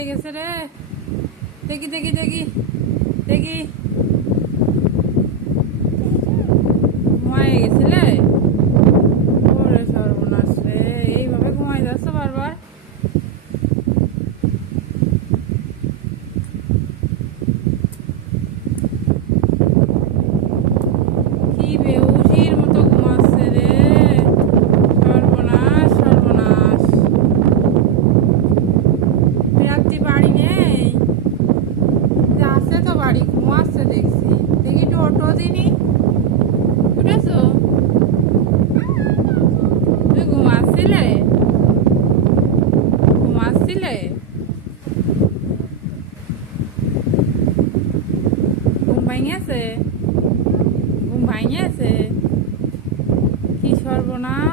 হয়ে গেছে রে। দেখি দেখি দেখি দেখি ঘুমায় গেছিলে? ওরে সর্বনাশ রে, এইভাবে ঘুমাই যাচ্ছ বারবার? কি বেহুশির মতো ঘুমাচ্ছে রে। সর্বনাশ সর্বনাশ। রাত্রি বাড়ি নেই? আছে তো বাড়ি, ঘুমাচ্ছে দেখছি। দেখি একটু অটো দিনি। উঠেছো? তুমি ঘুমাচ্ছিলে? ঘুমাচ্ছিলে? ঘুম ভাঙিয়েছে? ঘুম ভাঙিয়েছে? কি সর্বনাশ।